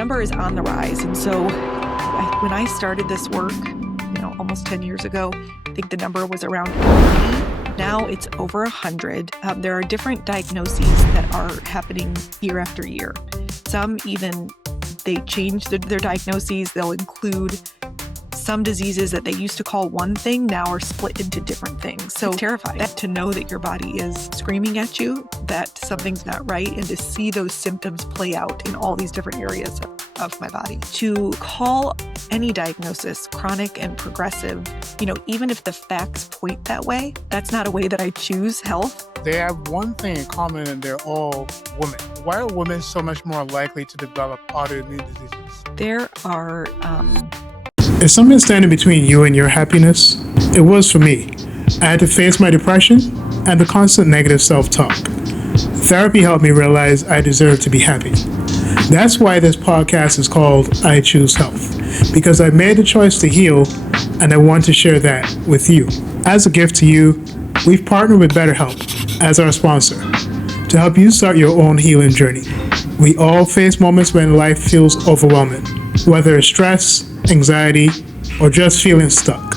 Number is on the rise. And so when I started this work, almost 10 years ago, I think the number was around 80. Now it's over 100. There are different diagnoses that are happening year after year. Some even, they change their diagnoses. They'll include some diseases that they used to call one thing now are split into different things. So it's terrifying to know that your body is screaming at you that something's not right, and to see those symptoms play out in all these different areas of my body. To call any diagnosis chronic and progressive, even if the facts point that way, that's not a way that I choose health. They have one thing in common, and they're all women. Why are women so much more likely to develop autoimmune diseases? There are Is something standing between you and your happiness? It was for me. I had to face my depression and the constant negative self-talk. Therapy helped me realize I deserve to be happy. That's why this podcast is called I Choose Health, because I made the choice to heal, and I want to share that with you. As a gift to you, we've partnered with BetterHelp as our sponsor to help you start your own healing journey. We all face moments when life feels overwhelming, whether it's stress, anxiety, or just feeling stuck.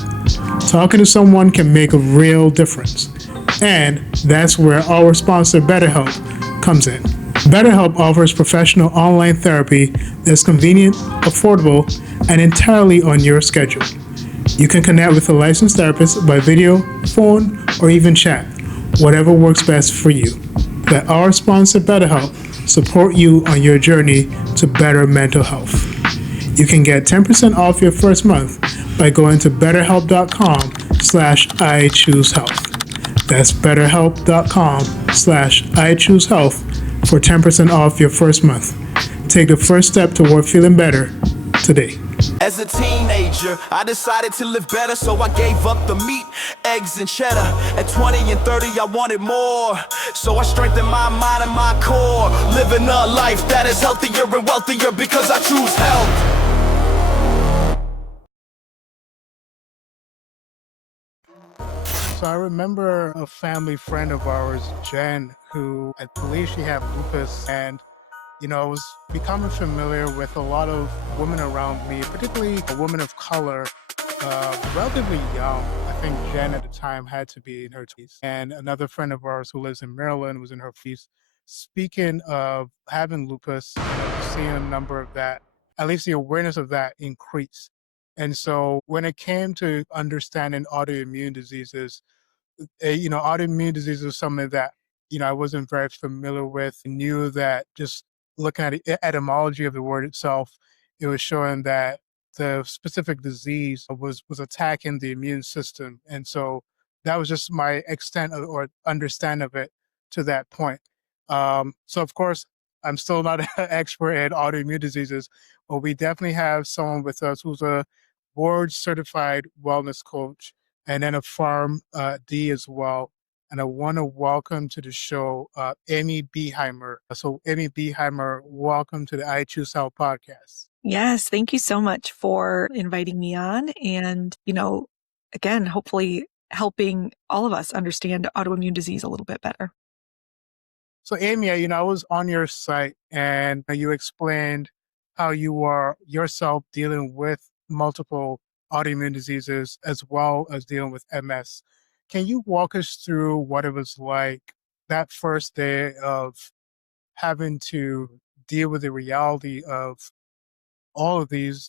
Talking to someone can make a real difference. And that's where our sponsor BetterHelp comes in. BetterHelp offers professional online therapy that's convenient, affordable, and entirely on your schedule. You can connect with a licensed therapist by video, phone, or even chat, whatever works best for you. Let our sponsor BetterHelp support you on your journey to better mental health. You can get 10% off your first month by going to betterhelp.com/iChooseHealth. That's betterhelp.com/iChooseHealth for 10% off your first month. Take the first step toward feeling better today. As a teenager, I decided to live better, so I gave up the meat, eggs, and cheddar. At 20 and 30, I wanted more, so I strengthened my mind and my core. Living a life that is healthier and wealthier because I choose health. So I remember a family friend of ours, Jen, who I believe she had lupus, and I was becoming familiar with a lot of women around me, particularly a woman of color, relatively young. I think Jen at the time had to be in her 20s. And another friend of ours who lives in Maryland was in her 40s. Speaking of having lupus, seeing a number of that, at least the awareness of that increase. And so when it came to understanding autoimmune diseases, autoimmune diseases was something that, I wasn't very familiar with. I knew that just looking at the etymology of the word itself, it was showing that the specific disease was attacking the immune system. And so that was just my extent or understanding of it to that point. So of course, I'm still not an expert in autoimmune diseases, but we definitely have someone with us who's a board certified wellness coach and then a PharmD as well. And I want to welcome to the show Amy Behimer. So Amy Behimer, welcome to the I Choose Health podcast. Yes, thank you so much for inviting me on. And, again, hopefully helping all of us understand autoimmune disease a little bit better. So Amy, I was on your site and you explained how you are yourself dealing with multiple autoimmune diseases as well as dealing with MS. Can you walk us through what it was like that first day of having to deal with the reality of all of these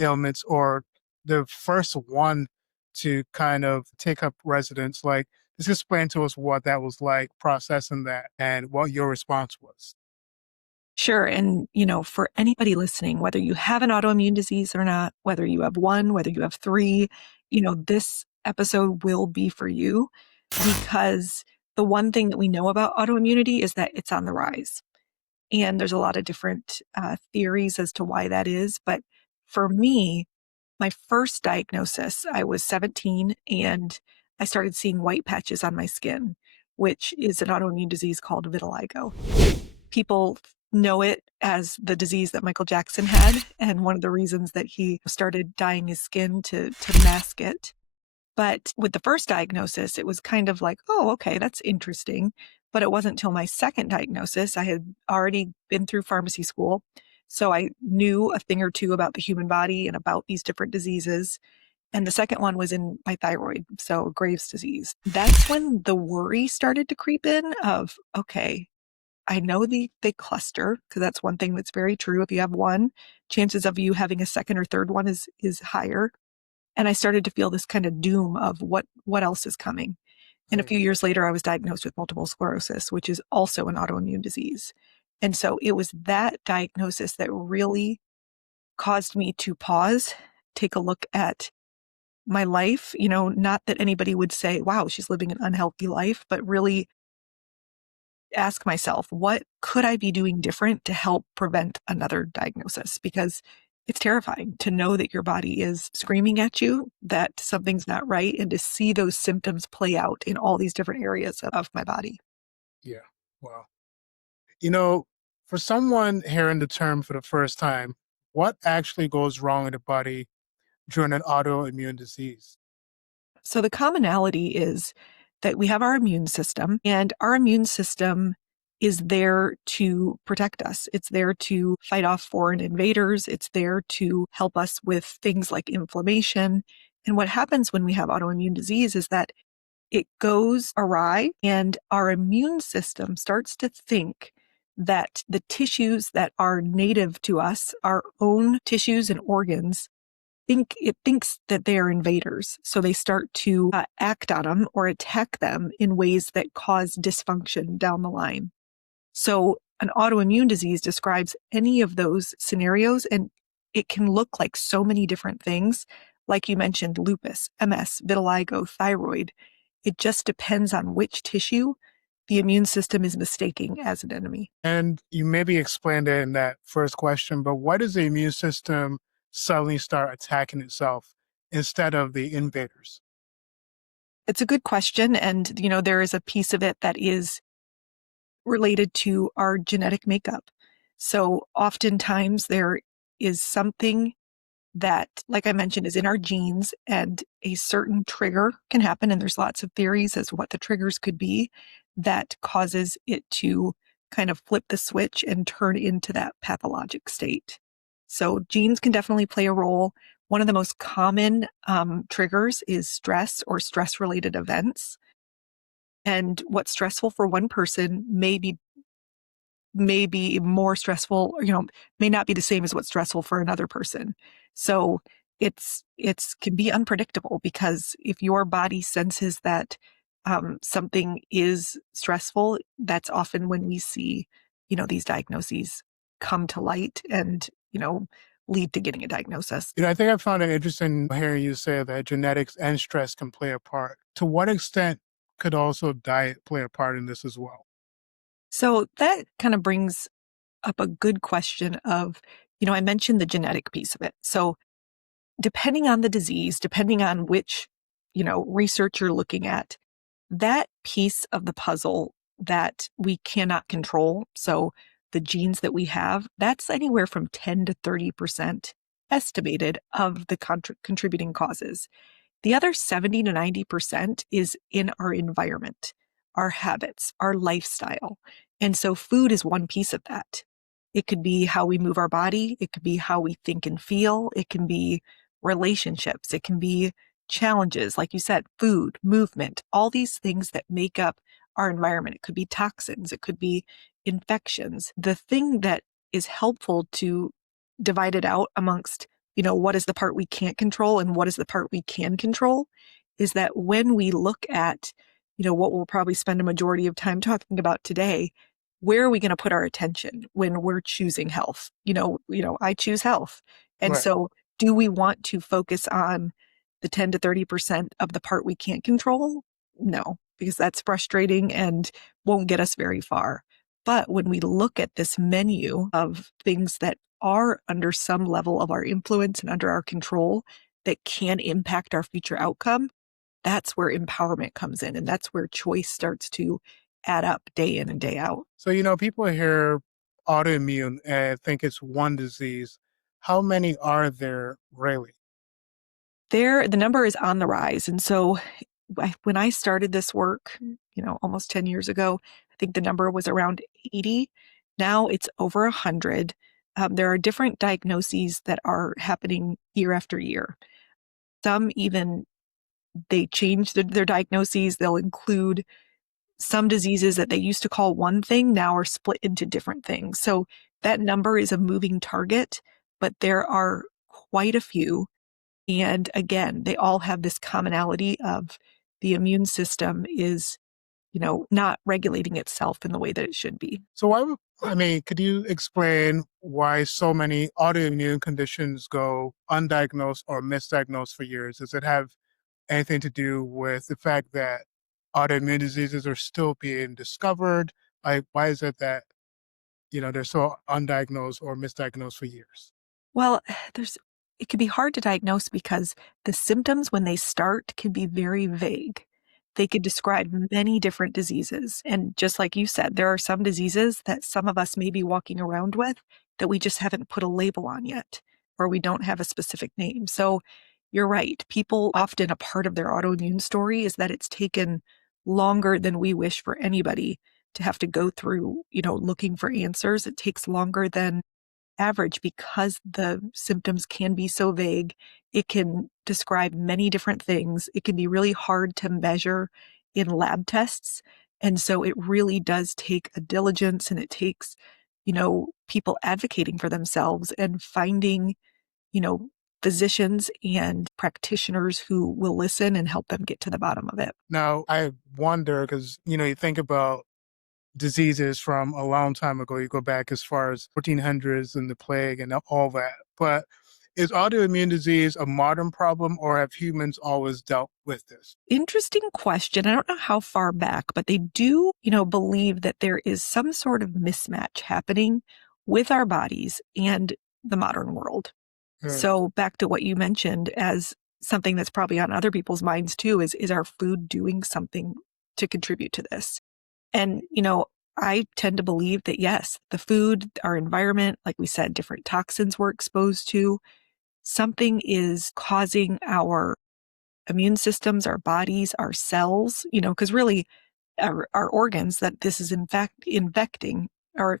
ailments, or the first one to kind of take up residence? Like, just explain to us what that was like, processing that, and what your response was. Sure. And, for anybody listening, whether you have an autoimmune disease or not, whether you have one, whether you have three, this episode will be for you, because the one thing that we know about autoimmunity is that it's on the rise. And there's a lot of different theories as to why that is. But for me, my first diagnosis, I was 17 and I started seeing white patches on my skin, which is an autoimmune disease called vitiligo. People know it as the disease that Michael Jackson had, and one of the reasons that he started dyeing his skin to mask it. But with the first diagnosis, it was kind of like, oh, okay, that's interesting. But it wasn't until my second diagnosis, I had already been through pharmacy school. So I knew a thing or two about the human body and about these different diseases. And the second one was in my thyroid, so Graves' disease. That's when the worry started to creep in of, okay, I know they cluster, because that's one thing that's very true. If you have one, chances of you having a second or third one is higher. And I started to feel this kind of doom of what else is coming. And a Right. few years later, I was diagnosed with multiple sclerosis, which is also an autoimmune disease. And so it was that diagnosis that really caused me to pause, take a look at my life, not that anybody would say, wow, she's living an unhealthy life, but really ask myself, what could I be doing different to help prevent another diagnosis? Because it's terrifying to know that your body is screaming at you that something's not right, and to see those symptoms play out in all these different areas of my body. Yeah. Wow. You know, for someone hearing the term for the first time, what actually goes wrong in the body during an autoimmune disease? So the commonality is that we have our immune system, and our immune system is there to protect us. It's there to fight off foreign invaders. It's there to help us with things like inflammation. And what happens when we have autoimmune disease is that it goes awry, and our immune system starts to think that the tissues that are native to us, our own tissues and organs, it thinks that they are invaders. So they start to act on them or attack them in ways that cause dysfunction down the line. So an autoimmune disease describes any of those scenarios, and it can look like so many different things. Like you mentioned, lupus, MS, vitiligo, thyroid. It just depends on which tissue the immune system is mistaking as an enemy. And you maybe explained it in that first question, but why does the immune system suddenly start attacking itself instead of the invaders? It's a good question. And, there is a piece of it that is related to our genetic makeup. So oftentimes there is something that, like I mentioned, is in our genes, and a certain trigger can happen. And there's lots of theories as to what the triggers could be that causes it to kind of flip the switch and turn into that pathologic state. So genes can definitely play a role. One of the most common triggers is stress or stress-related events. And what's stressful for one person may be more stressful, may not be the same as what's stressful for another person. So it's can be unpredictable, because if your body senses that something is stressful, that's often when we see, these diagnoses come to light and, lead to getting a diagnosis. I think I found it interesting hearing you say that genetics and stress can play a part. To what extent could also diet play a part in this as well? So that kind of brings up a good question of, I mentioned the genetic piece of it. So depending on the disease, depending on which, research you're looking at, that piece of the puzzle that we cannot control. So the genes that we have, that's anywhere from 10 to 30% estimated of the contributing causes. The other 70 to 90% is in our environment, our habits, our lifestyle. And so food is one piece of that. It could be how we move our body. It could be how we think and feel. It can be relationships. It can be challenges, like you said, food, movement, all these things that make up our environment. It could be toxins. It could be infections. The thing that is helpful to divide it out amongst, what is the part we can't control and what is the part we can control, is that when we look at, what we'll probably spend a majority of time talking about today, where are we going to put our attention when we're choosing health? I choose health. And Right. so do we want to focus on the 10 to 30% of the part we can't control? No, because that's frustrating and won't get us very far. But when we look at this menu of things that are under some level of our influence and under our control that can impact our future outcome, that's where empowerment comes in. And that's where choice starts to add up day in and day out. So, people hear autoimmune and think it's one disease. How many are there really? The number is on the rise. And so when I started this work, almost 10 years ago, I think the number was around 80. Now it's over 100. There are different diagnoses that are happening year after year. Some even, they change their diagnoses. They'll include some diseases that they used to call one thing now are split into different things. So that number is a moving target, but there are quite a few. And again, they all have this commonality of the immune system is, not regulating itself in the way that it should be. So could you explain why so many autoimmune conditions go undiagnosed or misdiagnosed for years? Does it have anything to do with the fact that autoimmune diseases are still being discovered? Like, why is it that, they're so undiagnosed or misdiagnosed for years? Well, it can be hard to diagnose because the symptoms when they start can be very vague. They could describe many different diseases. And just like you said, there are some diseases that some of us may be walking around with that we just haven't put a label on yet, or we don't have a specific name. So you're right. People often, a part of their autoimmune story is that it's taken longer than we wish for anybody to have to go through, looking for answers. It takes longer than average because the symptoms can be so vague. It can describe many different things. It can be really hard to measure in lab tests. And so it really does take a diligence, and it takes, people advocating for themselves and finding, you know, physicians and practitioners who will listen and help them get to the bottom of it. Now, I wonder because, you think about diseases from a long time ago. You go back as far as 1400s and the plague and all that. But is autoimmune disease a modern problem, or have humans always dealt with this? Interesting question. I don't know how far back, but they do, believe that there is some sort of mismatch happening with our bodies and the modern world. So back to what you mentioned as something that's probably on other people's minds too, is our food doing something to contribute to this? And, I tend to believe that yes, the food, our environment, like we said, different toxins we're exposed to, something is causing our immune systems, our bodies, our cells, because really our organs that this is in fact impacting, our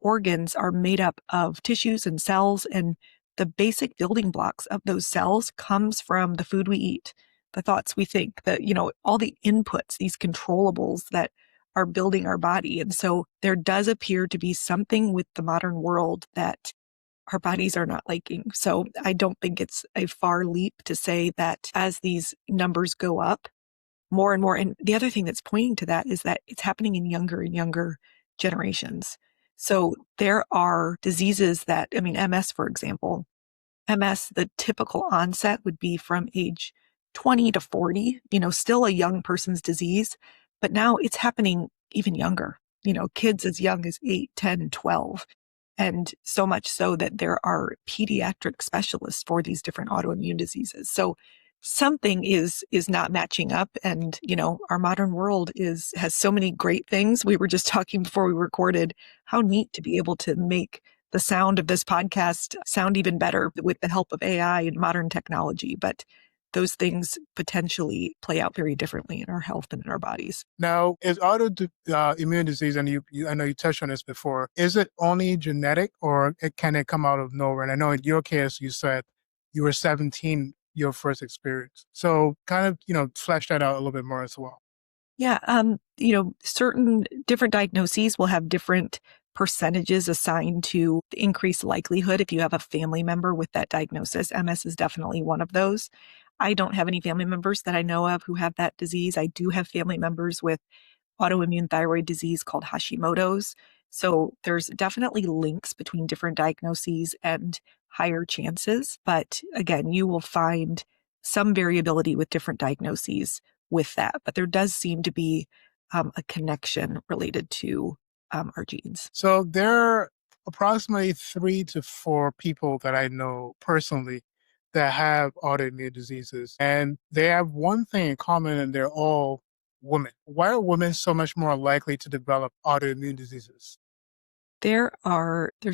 organs are made up of tissues and cells, and the basic building blocks of those cells comes from the food we eat, the thoughts we think, that, all the inputs, these controllables that are building our body. And so there does appear to be something with the modern world that our bodies are not liking. So I don't think it's a far leap to say that as these numbers go up more and more, and the other thing that's pointing to that is that it's happening in younger and younger generations. So there are diseases that, MS, for example, MS, the typical onset would be from age 20 to 40, still a young person's disease, but now it's happening even younger, kids as young as 8, 10, 12. And so much so that there are pediatric specialists for these different autoimmune diseases. So something is not matching up. And, our modern world has so many great things. We were just talking before we recorded how neat to be able to make the sound of this podcast sound even better with the help of AI and modern technology. But those things potentially play out very differently in our health and in our bodies. Now, is autoimmune disease, and I know you touched on this before, is it only genetic, or can it come out of nowhere? And I know in your case, you said you were 17, your first experience. So kind of, flesh that out a little bit more as well. Yeah, certain different diagnoses will have different percentages assigned to the increased likelihood if you have a family member with that diagnosis. MS is definitely one of those. I don't have any family members that I know of who have that disease. I do have family members with autoimmune thyroid disease called Hashimoto's. So there's definitely links between different diagnoses and higher chances. But again, you will find some variability with different diagnoses with that. But there does seem to be a connection related to our genes. So there are approximately 3 to 4 people that I know personally that have autoimmune diseases, and they have one thing in common, and they're all women. Why are women so much more likely to develop autoimmune diseases? There's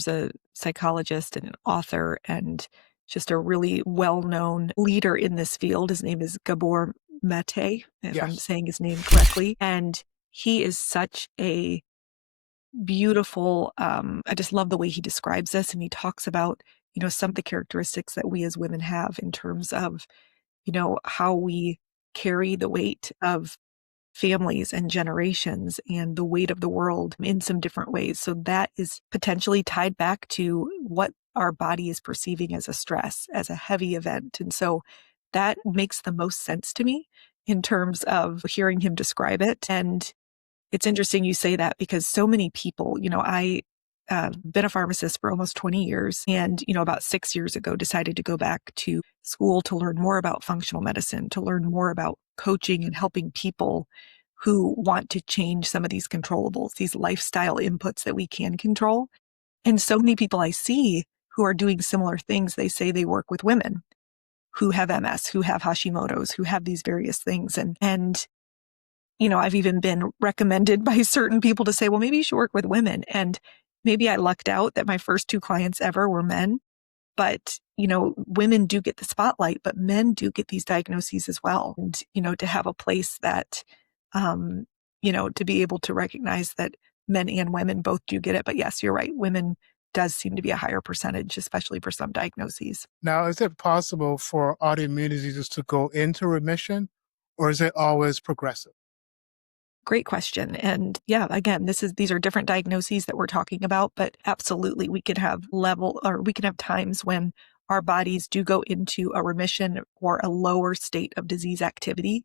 a psychologist and an author and just a really well-known leader in this field. His name is Gabor Mate, if I'm saying his name correctly. And he is such a beautiful, I just love the way he describes this. And he talks about, some of the characteristics that we as women have in terms of, how we carry the weight of families and generations and the weight of the world in some different ways. So that is potentially tied back to what our body is perceiving as a stress, as a heavy event. And so that makes the most sense to me in terms of hearing him describe it. And it's interesting you say that because so many people, I been a pharmacist for almost 20 years and, about 6 years ago decided to go back to school to learn more about functional medicine, to learn more about coaching and helping people who want to change some of these controllables, these lifestyle inputs that we can control. And so many people I see who are doing similar things, they say they work with women who have MS, who have Hashimoto's, who have these various things. And I've even been recommended by certain people to say, well, maybe you should work with women. And maybe I lucked out that my first 2 clients ever were men. But, women do get the spotlight, but men do get these diagnoses as well. And, to have a place that, to be able to recognize that men and women both do get it. But yes, you're right. Women does seem to be a higher percentage, especially for some diagnoses. Now, is it possible for autoimmune diseases to go into remission, or is it always progressive? Great question. And yeah, again, these are different diagnoses that we're talking about, but absolutely we can have times when our bodies do go into a remission or a lower state of disease activity.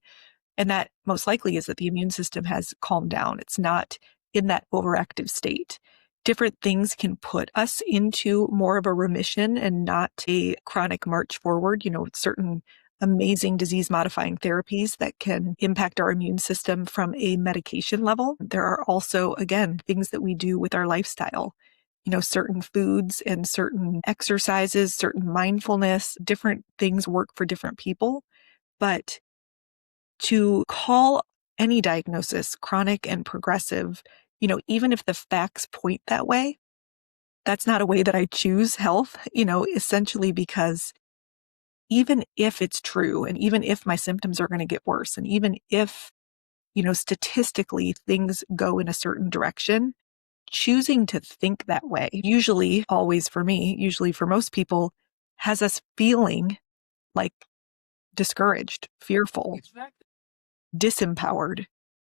And that most likely is that the immune system has calmed down. It's not in that overactive state. Different things can put us into more of a remission and not a chronic march forward. Certain amazing disease modifying therapies that can impact our immune system from a medication level. There are also, again, things that we do with our lifestyle. Certain foods and certain exercises, certain mindfulness, different things work for different people. But to call any diagnosis chronic and progressive, even if the facts point that way, that's not a way that I choose health, essentially because even if it's true, and even if my symptoms are going to get worse, and even if, statistically things go in a certain direction, choosing to think that way, usually, always for me, usually for most people, has us feeling like discouraged, fearful, disempowered.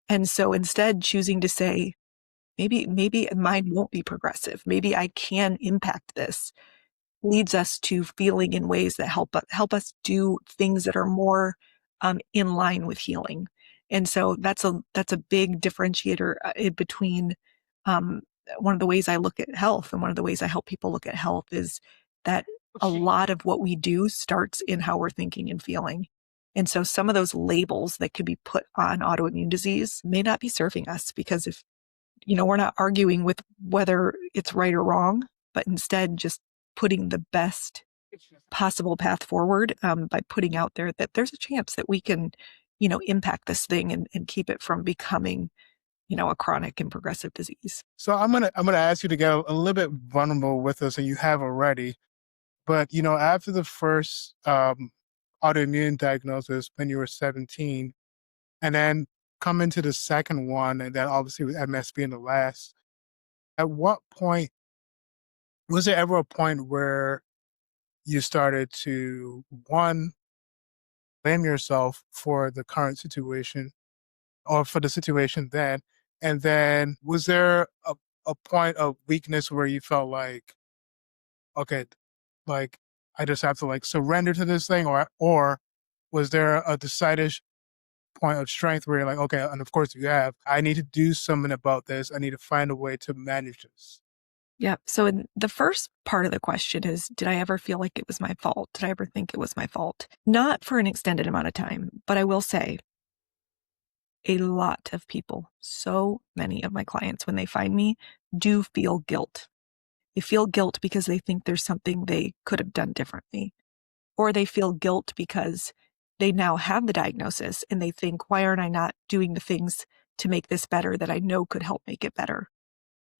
And so instead choosing to say, maybe mine won't be progressive. Maybe I can impact this, leads us to feeling in ways that help us do things that are more in line with healing. And so that's a big differentiator between one of the ways I look at health and one of the ways I help people look at health is that a lot of what we do starts in how we're thinking and feeling. And so some of those labels that could be put on autoimmune disease may not be serving us because if, we're not arguing with whether it's right or wrong, but instead just putting the best possible path forward by putting out there that there's a chance that we can, impact this thing and keep it from becoming, a chronic and progressive disease. So I'm gonna ask you to get a little bit vulnerable with us, and you have already. But after the first autoimmune diagnosis when you were 17, and then come into the second one, and then obviously with MS being the last. At what point was there ever a point where you started to blame yourself for the current situation or for the situation then? And then was there a point of weakness where you felt like, okay, like I just have to like surrender to this thing, or was there a decided point of strength where you're like, okay, and of course I need to do something about this. I need to find a way to manage this. Yeah. So in the first part of the question is, did I ever feel like it was my fault? Did I ever think it was my fault? Not for an extended amount of time, but I will say a lot of people, so many of my clients, when they find me, do feel guilt. They feel guilt because they think there's something they could have done differently, or they feel guilt because they now have the diagnosis and they think, why aren't I not doing the things to make this better that I know could help make it better?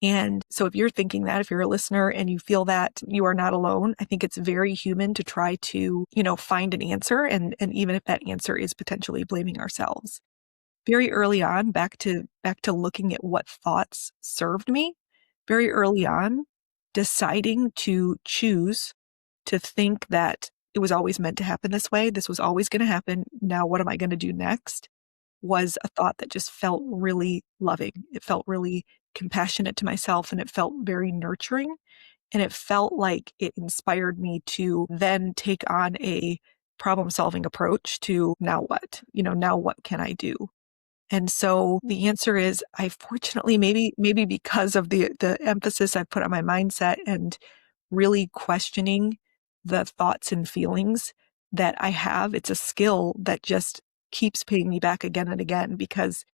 And so if you're thinking that, if you're a listener and you feel that, you are not alone. I think it's very human to try to, find an answer. And even if that answer is potentially blaming ourselves. Very early on, back to looking at what thoughts served me, very early on, deciding to choose to think that it was always meant to happen this way. This was always going to happen. Now, what am I going to do next? Was a thought that just felt really loving. It felt really compassionate to myself, and it felt very nurturing. And it felt like it inspired me to then take on a problem-solving approach to now what? Now what can I do? And so the answer is, I fortunately, maybe because of the emphasis I've put on my mindset and really questioning the thoughts and feelings that I have, it's a skill that just keeps paying me back again and again, because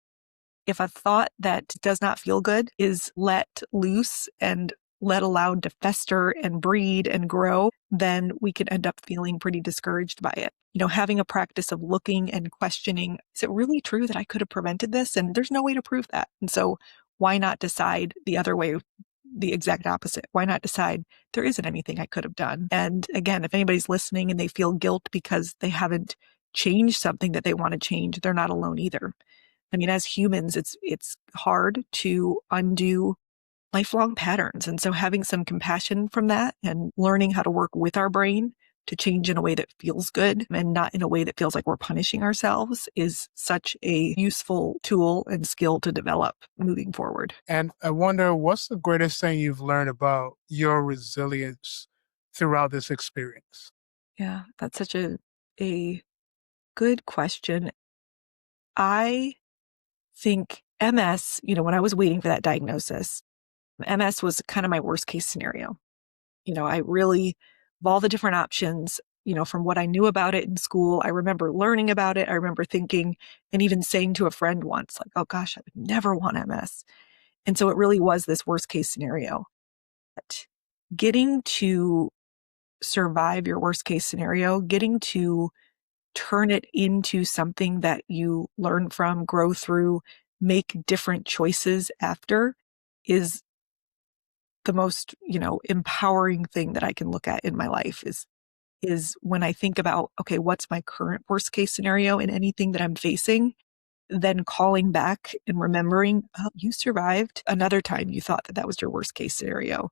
if a thought that does not feel good is let loose and let allowed to fester and breed and grow, then we can end up feeling pretty discouraged by it. Having a practice of looking and questioning, is it really true that I could have prevented this? And there's no way to prove that. And so why not decide the other way, the exact opposite? Why not decide there isn't anything I could have done? And again, if anybody's listening and they feel guilt because they haven't changed something that they want to change, they're not alone either. I mean, as humans, it's hard to undo lifelong patterns. And so having some compassion from that and learning how to work with our brain to change in a way that feels good and not in a way that feels like we're punishing ourselves is such a useful tool and skill to develop moving forward. And I wonder, what's the greatest thing you've learned about your resilience throughout this experience? Yeah, that's such a good question. I think MS, when I was waiting for that diagnosis, MS was kind of my worst case scenario. I really, of all the different options, from what I knew about it in school, I remember learning about it. I remember thinking and even saying to a friend once, like, oh gosh, I would never want MS. And so it really was this worst case scenario. But getting to survive your worst case scenario, getting to turn it into something that you learn from, grow through, make different choices after is the most, empowering thing that I can look at in my life is when I think about, okay, what's my current worst case scenario in anything that I'm facing, then calling back and remembering, oh, you survived another time you thought that was your worst case scenario.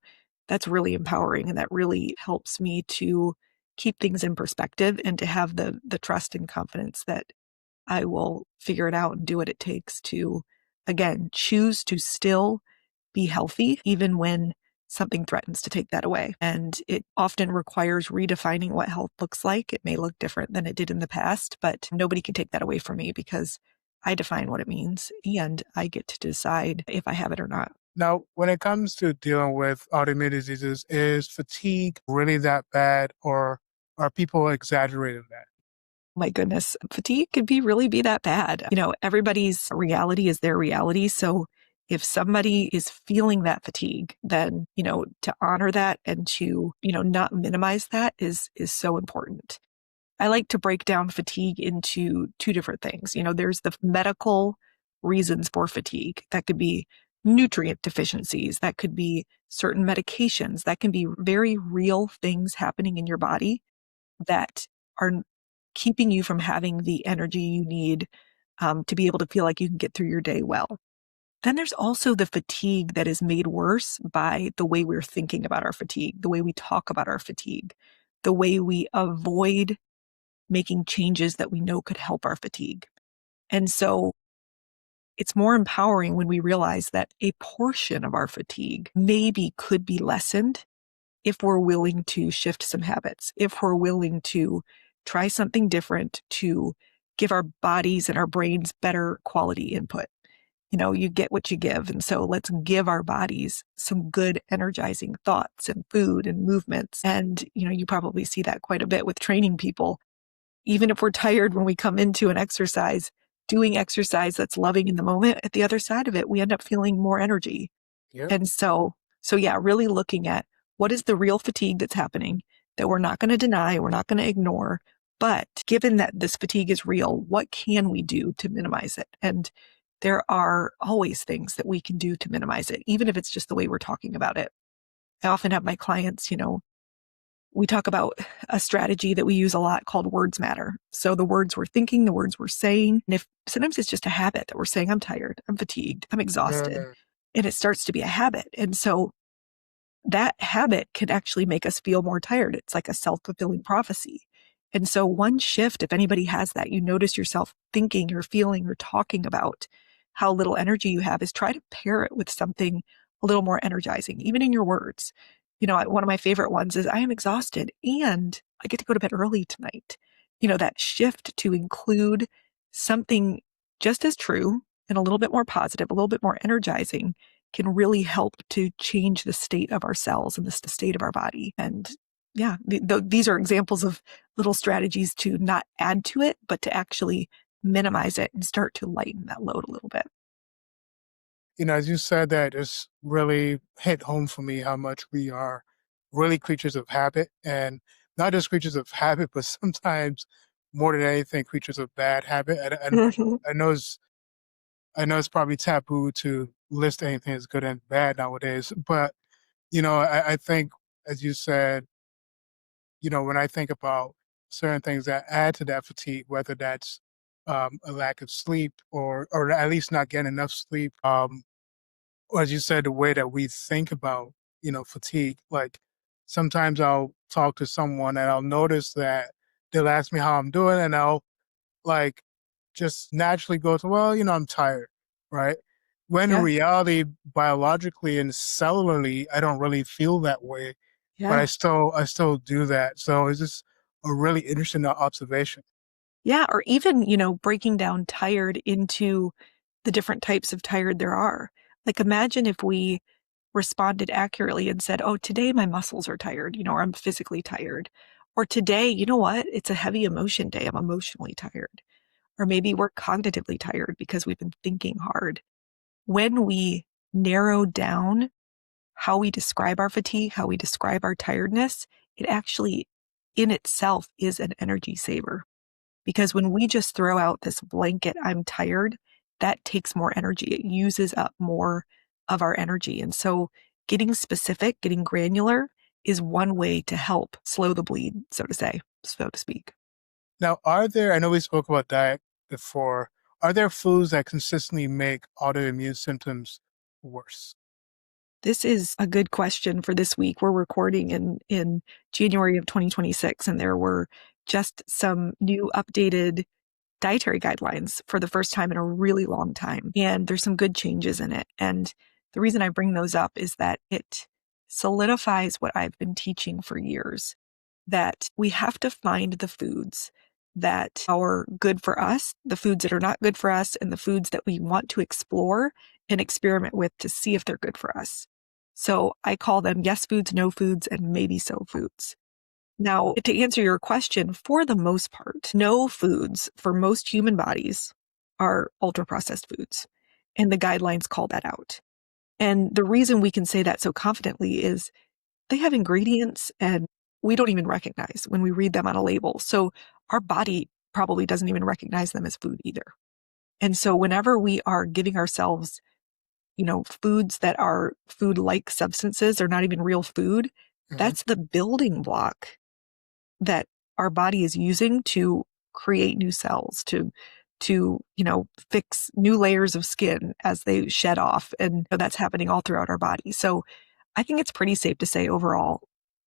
That's really empowering. And that really helps me to keep things in perspective and to have the trust and confidence that I will figure it out and do what it takes to, again, choose to still be healthy, even when something threatens to take that away. And it often requires redefining what health looks like. It may look different than it did in the past, but nobody can take that away from me because I define what it means and I get to decide if I have it or not. Now, when it comes to dealing with autoimmune diseases, is fatigue really that bad, or are people exaggerating that? My goodness, fatigue could really be that bad. Everybody's reality is their reality. So if somebody is feeling that fatigue, then, to honor that and to, not minimize that is so important. I like to break down fatigue into two different things. There's the medical reasons for fatigue. That could be nutrient deficiencies. That could be certain medications. That can be very real things happening in your body that are keeping you from having the energy you need to be able to feel like you can get through your day well. Then there's also the fatigue that is made worse by the way we're thinking about our fatigue, the way we talk about our fatigue, the way we avoid making changes that we know could help our fatigue. And so it's more empowering when we realize that a portion of our fatigue maybe could be lessened if we're willing to shift some habits, if we're willing to try something different to give our bodies and our brains better quality input. You get what you give. And so let's give our bodies some good energizing thoughts and food and movements. And, you probably see that quite a bit with training people. Even if we're tired when we come into an exercise, doing exercise that's loving in the moment, at the other side of it, we end up feeling more energy. Yep. And so yeah, really looking at what is the real fatigue that's happening that we're not going to deny, we're not going to ignore. But given that this fatigue is real, what can we do to minimize it? And there are always things that we can do to minimize it, even if it's just the way we're talking about it. I often have my clients, we talk about a strategy that we use a lot called words matter. So the words we're thinking, the words we're saying, and if sometimes it's just a habit that we're saying, I'm tired, I'm fatigued, I'm exhausted. and it starts to be a habit. And so that habit can actually make us feel more tired. It's like a self-fulfilling prophecy. And so one shift, if anybody has that, you notice yourself thinking or feeling or talking about how little energy you have, is try to pair it with something a little more energizing, even in your words. One of my favorite ones is, I am exhausted and I get to go to bed early tonight. That shift to include something just as true and a little bit more positive, a little bit more energizing, can really help to change the state of our cells and the state of our body. And yeah, these are examples of little strategies to not add to it, but to actually minimize it and start to lighten that load a little bit. As you said, that just really hit home for me how much we are really creatures of habit, and not just creatures of habit, but sometimes more than anything, creatures of bad habit. And I know it's probably taboo to list anything as good and bad nowadays, but I think, as you said, when I think about certain things that add to that fatigue, whether that's a lack of sleep or at least not getting enough sleep, or as you said, the way that we think about fatigue. Like sometimes I'll talk to someone and I'll notice that they'll ask me how I'm doing, and I'll like just naturally go to, well, I'm tired, right? When in Yeah. reality, biologically and cellularly, I don't really feel that way, but Yeah. I still do that. So it's just a really interesting observation. Yeah. Or even, breaking down tired into the different types of tired there are. Like imagine if we responded accurately and said, oh, today my muscles are tired, or I'm physically tired. Or today, you know what? It's a heavy emotion day. I'm emotionally tired. Or maybe we're cognitively tired because we've been thinking hard. When we narrow down how we describe our fatigue, how we describe our tiredness, it actually in itself is an energy saver. Because when we just throw out this blanket, I'm tired, that takes more energy. It uses up more of our energy. And so getting specific, getting granular is one way to help slow the bleed, so to speak. Now, I know we spoke about diet before, are there foods that consistently make autoimmune symptoms worse? This is a good question for this week. We're recording in January of 2026, and there were just some new updated dietary guidelines for the first time in a really long time. And there's some good changes in it. And the reason I bring those up is that it solidifies what I've been teaching for years, that we have to find the foods that are good for us, the foods that are not good for us, and the foods that we want to explore and experiment with to see if they're good for us. So I call them yes foods, no foods, and maybe so foods. Now, to answer your question, for the most part, no foods for most human bodies are ultra-processed foods, and the guidelines call that out. And the reason we can say that so confidently is they have ingredients and we don't even recognize when we read them on a label. So our body probably doesn't even recognize them as food either. And so whenever we are giving ourselves, foods that are food-like substances, or not even real food, that's the building block that our body is using to create new cells, to fix new layers of skin as they shed off. And that's happening all throughout our body. So I think it's pretty safe to say overall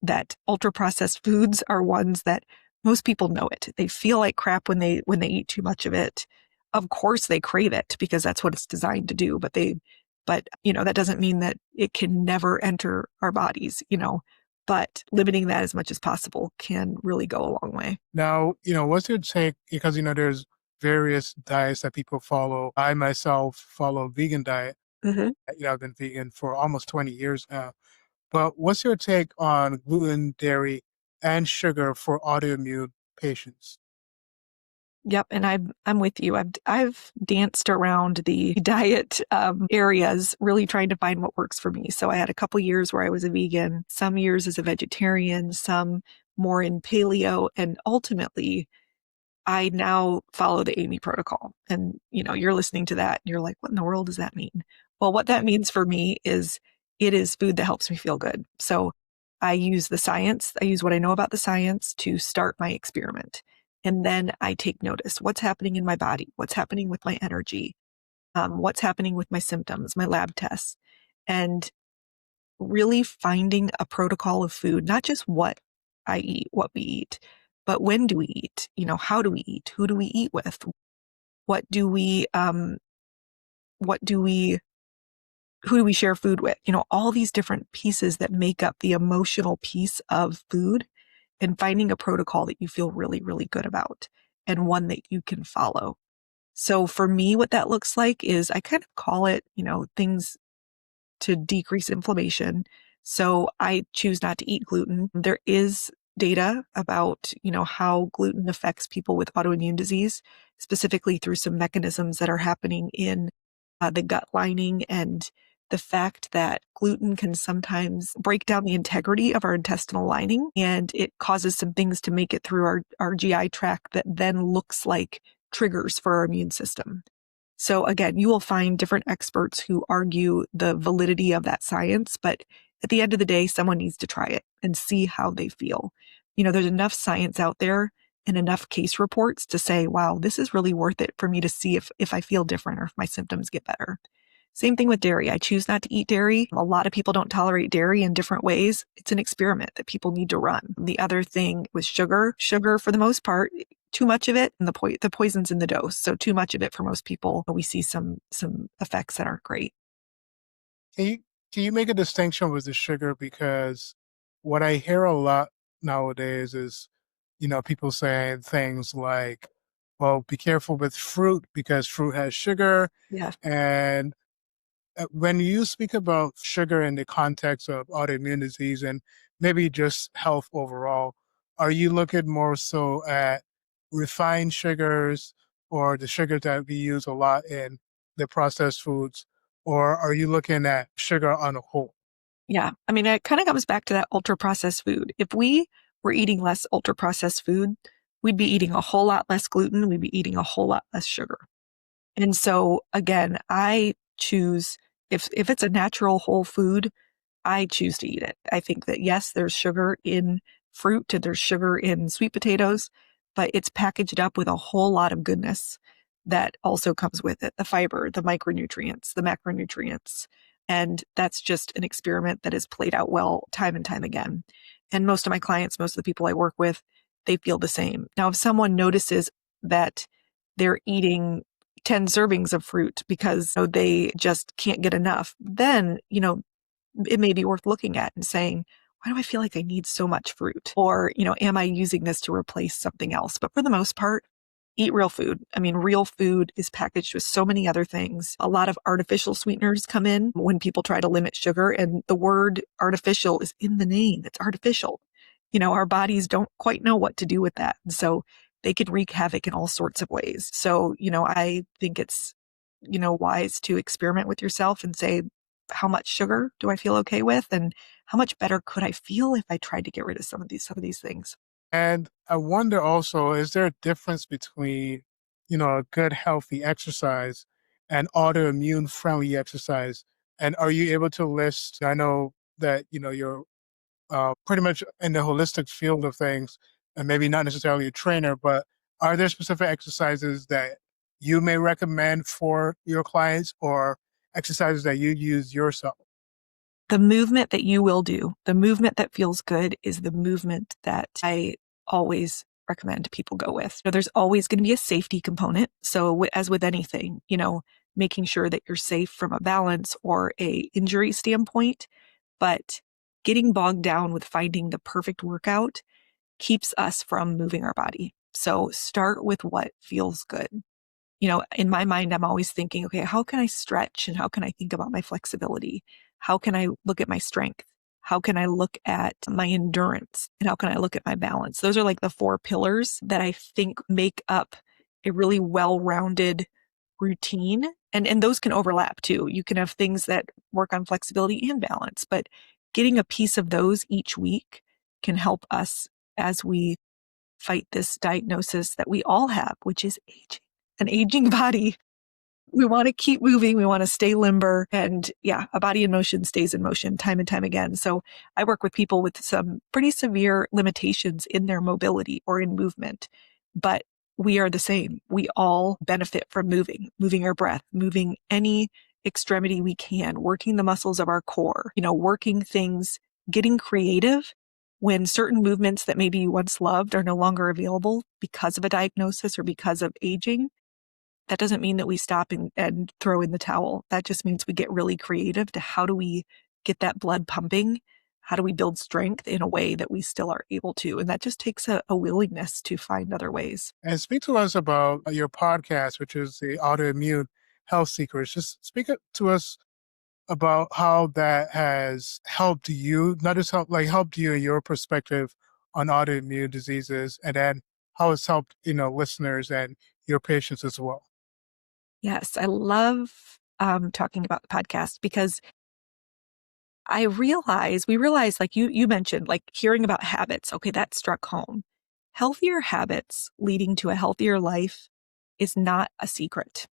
that ultra processed foods are ones that most people know it. They feel like crap when they eat too much of it. Of course they crave it because that's what it's designed to do, but that doesn't mean that it can never enter our bodies, but limiting that as much as possible can really go a long way. Now, what's your take? Because, there's various diets that people follow. I myself follow a vegan diet. Mm-hmm. I've been vegan for almost 20 years now. But what's your take on gluten, dairy, and sugar for autoimmune patients? Yep, and I'm with you. I've danced around the diet areas, really trying to find what works for me. So I had a couple years where I was a vegan, some years as a vegetarian, some more in paleo, and ultimately I now follow the Amy protocol. And you're listening to that and you're like, what in the world does that mean? Well, what that means for me is it is food that helps me feel good. So I use the science, I use what I know about the science to start my experiment. And then I take notice. What's happening in my body? What's happening with my energy? What's happening with my symptoms, my lab tests? and really finding a protocol of food, not just what I eat, what we eat, but when do we eat? How do we eat? Who do we eat with? What do we, what do we, who do we share food with? All these different pieces that make up the emotional piece of food, and finding a protocol that you feel really, really good about and one that you can follow. So for me, what that looks like is I kind of call it, things to decrease inflammation. So I choose not to eat gluten. There is data about, how gluten affects people with autoimmune disease, specifically through some mechanisms that are happening in the gut lining, and the fact that gluten can sometimes break down the integrity of our intestinal lining, and it causes some things to make it through our GI tract that then looks like triggers for our immune system. So again, you will find different experts who argue the validity of that science, but at the end of the day, someone needs to try it and see how they feel. There's enough science out there and enough case reports to say, wow, this is really worth it for me to see if I feel different or if my symptoms get better. Same thing with dairy. I choose not to eat dairy. A lot of people don't tolerate dairy in different ways. It's an experiment that people need to run. The other thing with sugar for the most part, too much of it, and the poison's in the dose. So too much of it for most people, we see some effects that aren't great. Can you make a distinction with the sugar? Because what I hear a lot nowadays is, people saying things like, well, be careful with fruit because fruit has sugar. Yeah. And when you speak about sugar in the context of autoimmune disease and maybe just health overall, are you looking more so at refined sugars or the sugars that we use a lot in the processed foods, or are you looking at sugar on a whole? Yeah. I mean, it kind of comes back to that ultra processed food. If we were eating less ultra processed food, we'd be eating a whole lot less gluten. We'd be eating a whole lot less sugar. And so again, I choose, if it's a natural whole food, I choose to eat it. I think that yes, there's sugar in fruit and there's sugar in sweet potatoes, but it's packaged up with a whole lot of goodness that also comes with it: the fiber, the micronutrients, the macronutrients. And that's just an experiment that has played out well time and time again. And most of my clients, most of the people I work with, they feel the same. Now, if someone notices that they're eating 10 servings of fruit because they just can't get enough, then, it may be worth looking at and saying, why do I feel like I need so much fruit? Or, am I using this to replace something else? But for the most part, eat real food. I mean, real food is packaged with so many other things. A lot of artificial sweeteners come in when people try to limit sugar, and the word artificial is in the name. It's artificial. Our bodies don't quite know what to do with that. And so they can wreak havoc in all sorts of ways. So, I think it's, wise to experiment with yourself and say, how much sugar do I feel okay with? And how much better could I feel if I tried to get rid of some of these things? And I wonder also, is there a difference between, a good, healthy exercise and autoimmune friendly exercise? And are you able to list, I know that, you're pretty much in the holistic field of things and maybe not necessarily a trainer, but are there specific exercises that you may recommend for your clients or exercises that you use yourself? The movement that you will do, the movement that feels good, is the movement that I always recommend people go with. There's always going to be a safety component. So as with anything, making sure that you're safe from a balance or a injury standpoint, but getting bogged down with finding the perfect workout keeps us from moving our body. So start with what feels good. In my mind, I'm always thinking, okay, how can I stretch and how can I think about my flexibility? How can I look at my strength? How can I look at my endurance? And how can I look at my balance? Those are like the 4 pillars that I think make up a really well-rounded routine. And those can overlap too. You can have things that work on flexibility and balance, but getting a piece of those each week can help us as we fight this diagnosis that we all have, which is aging. An aging body. We want to keep moving. We want to stay limber. And yeah, a body in motion stays in motion time and time again. So I work with people with some pretty severe limitations in their mobility or in movement, but we are the same. We all benefit from moving our breath, moving any extremity we can, working the muscles of our core, working things, getting creative when certain movements that maybe you once loved are no longer available because of a diagnosis or because of aging. That doesn't mean that we stop and throw in the towel. That just means we get really creative to how do we get that blood pumping? How do we build strength in a way that we still are able to? And that just takes a willingness to find other ways. And speak to us about your podcast, which is the Autoimmune Health Secrets. Just to us about how that has helped you, not just helped you in your perspective on autoimmune diseases, and then how it's helped, listeners and your patients as well. Yes, I love talking about the podcast because we realize, like you mentioned, like hearing about habits. Okay, that struck home. Healthier habits leading to a healthier life is not a secret.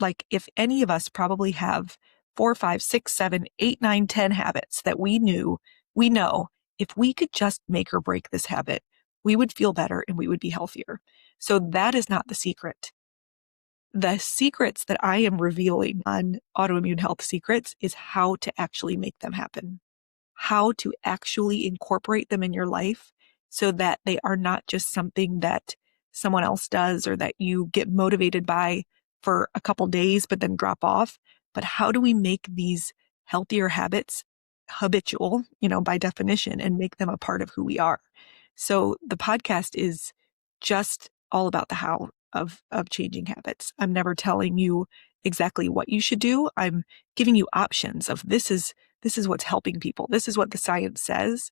Like if any of us probably have 4, 5, 6, 7, 8, 9, 10 habits that we know if we could just make or break this habit, we would feel better and we would be healthier. So that is not the secret. The secrets that I am revealing on Autoimmune Health Secrets is how to actually make them happen, how to actually incorporate them in your life so that they are not just something that someone else does or that you get motivated by for a couple days but then drop off. But how do we make these healthier habits habitual, by definition, and make them a part of who we are? So the podcast is just all about the how of changing habits. I'm never telling you exactly what you should do. I'm giving you options of this is what's helping people. This is what the science says.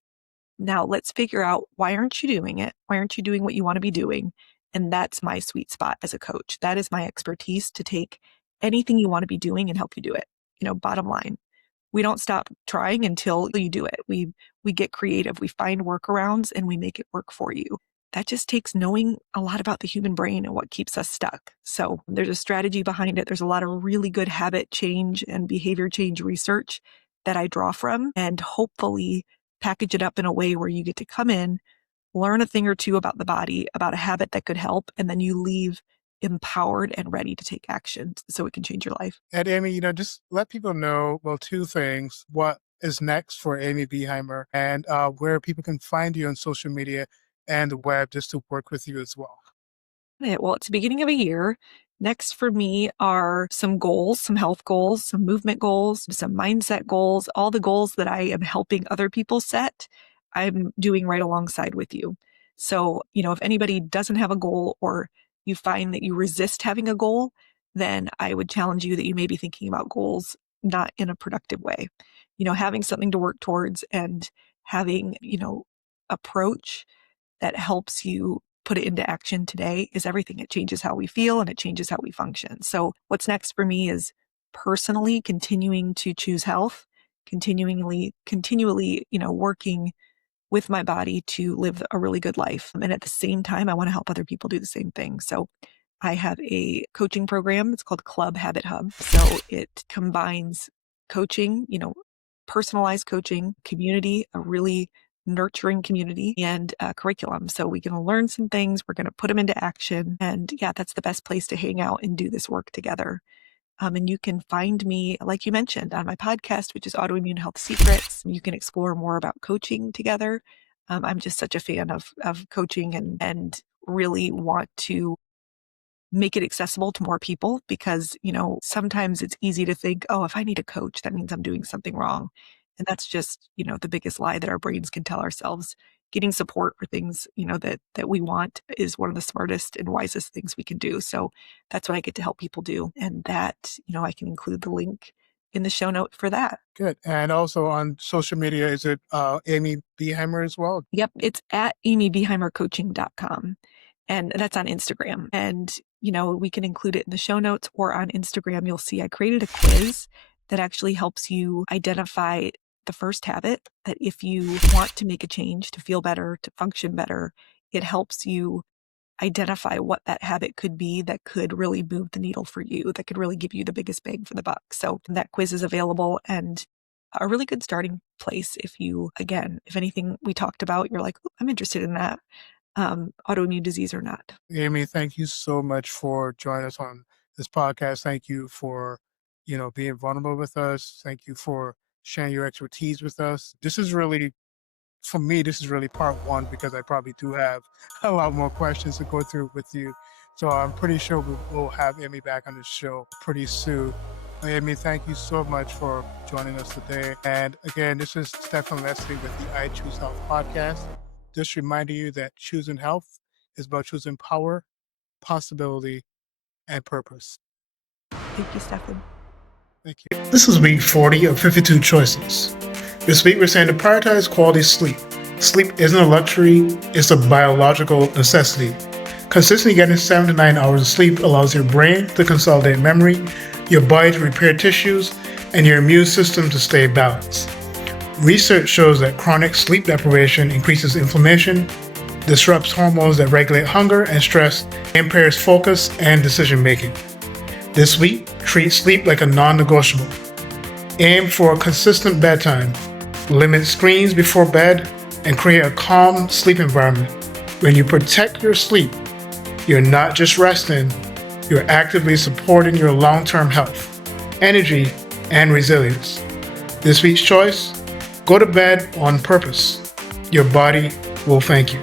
Now let's figure out, why aren't you doing it? Why aren't you doing what you want to be doing? And that's my sweet spot as a coach. That is my expertise, to take anything you want to be doing and help you do it. Bottom line, we don't stop trying until you do it. We get creative. We find workarounds and we make it work for you. That just takes knowing a lot about the human brain and what keeps us stuck. So there's a strategy behind it. There's a lot of really good habit change and behavior change research that I draw from, and hopefully package it up in a way where you get to come in, learn a thing or two about the body, about a habit that could help, and then you leave empowered and ready to take action so it can change your life. And Amy, just let people know, well, two things: what is next for Amy Behimer, and where people can find you on social media and the web just to work with you as well. Well, it's the beginning of a year. Next for me are some goals, some health goals, some movement goals, some mindset goals, all the goals that I am helping other people set, I'm doing right alongside with you. So, if anybody doesn't have a goal, or you find that you resist having a goal, then I would challenge you that you may be thinking about goals not in a productive way. Having something to work towards and having, approach that helps you put it into action today is everything. It changes how we feel and it changes how we function. So what's next for me is personally continuing to choose health, continually, working with my body to live a really good life. And at the same time, I want to help other people do the same thing. So I have a coaching program. It's called Club Habit Hub. So it combines coaching, personalized coaching, community, a really nurturing community, and curriculum. So we can learn some things, we're going to put them into action. And yeah, that's the best place to hang out and do this work together. And you can find me, like you mentioned, on my podcast, which is Autoimmune Health Secrets. You can explore more about coaching together. I'm just such a fan of coaching and really want to make it accessible to more people, because, sometimes it's easy to think, oh, if I need a coach, that means I'm doing something wrong. And that's just, the biggest lie that our brains can tell ourselves. Getting support for things, that we want is one of the smartest and wisest things we can do. So that's what I get to help people do. And that, I can include the link in the show note for that. Good. And also on social media, is it Amy Behimer as well? Yep. It's at amybehimercoaching.com. And that's on Instagram. And, we can include it in the show notes, or on Instagram, you'll see I created a quiz that actually helps you identify the first habit, that if you want to make a change, to feel better, to function better, it helps you identify what that habit could be that could really move the needle for you, that could really give you the biggest bang for the buck. So that quiz is available, and a really good starting place if anything we talked about, you're like, I'm interested in that, autoimmune disease or not. Amy, thank you so much for joining us on this podcast. Thank you for being vulnerable with us. Thank you for sharing your expertise with us. This is really, for me, this is really part one, because I probably do have a lot more questions to go through with you. So I'm pretty sure we'll have Amy back on the show pretty soon. Amy, thank you so much for joining us today. And again, this is Stefan Lessie with the I Choose Health podcast. Just reminding you that choosing health is about choosing power, possibility, and purpose. Thank you, Stefan. Thank you. This is week 40 of 52 choices. This week we're saying to prioritize quality sleep. Sleep isn't a luxury, it's a biological necessity. Consistently getting 7 to 9 hours of sleep allows your brain to consolidate memory, your body to repair tissues, and your immune system to stay balanced. Research shows that chronic sleep deprivation increases inflammation, disrupts hormones that regulate hunger and stress, impairs focus and decision making. This week, treat sleep like a non-negotiable. Aim for a consistent bedtime, limit screens before bed, and create a calm sleep environment. When you protect your sleep, you're not just resting, you're actively supporting your long-term health, energy, and resilience. This week's choice: go to bed on purpose. Your body will thank you.